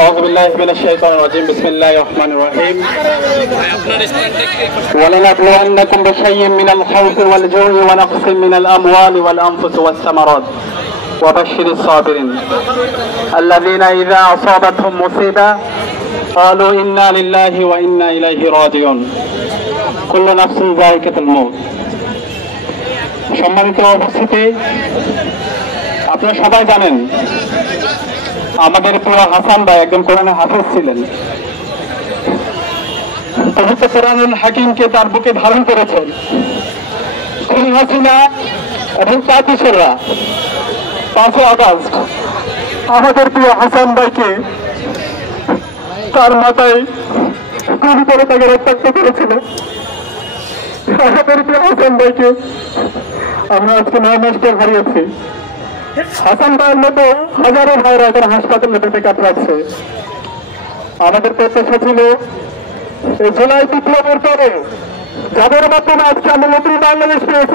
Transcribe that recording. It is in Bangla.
أعوذ بالله من الشيطان الرجيم بسم الله الرحمن الرحيم ولنبلونكم بشيء من الخوف والجوع ونقص من الأموال والأنفس والثمرات وبشر الصابرين الذين إذا أصابتهم مصيبة قالوا إنا لله وإنا إليه راجعون كل نفس ذائقة الموت। সম্মানিত উপস্থিতি, আপনারা সবাই জানেন আমাদের প্রিয় হাসান ভাই একজন কোরআনের হাফেজ ছিলেন। পবিত্র কোরআনুল হাকিমকে তার বুকে ধারণ করেছেন খুনি হাসিনা এবং তার কিশোররা। 5 আগস্ট আমাদের প্রিয় হাসান ভাইকে তার মাথায় গুলি করে তাকে রক্তাক্ত করেছিল। আমাদের প্রিয় হাসান ভাইকে আমরা আজকে 9 মাস পর হারিয়েছি। হাসান ভাইয়ের মতো হাজারো ভাইরা এখন হাসপাতালে পেটে কাতরাচ্ছে। আমাদের প্রত্যাশা ছিল এই জুলাই বিপ্লবের পরে যাদের মাধ্যমে আজকে আমরা নতুন বাংলাদেশ পেয়েছি,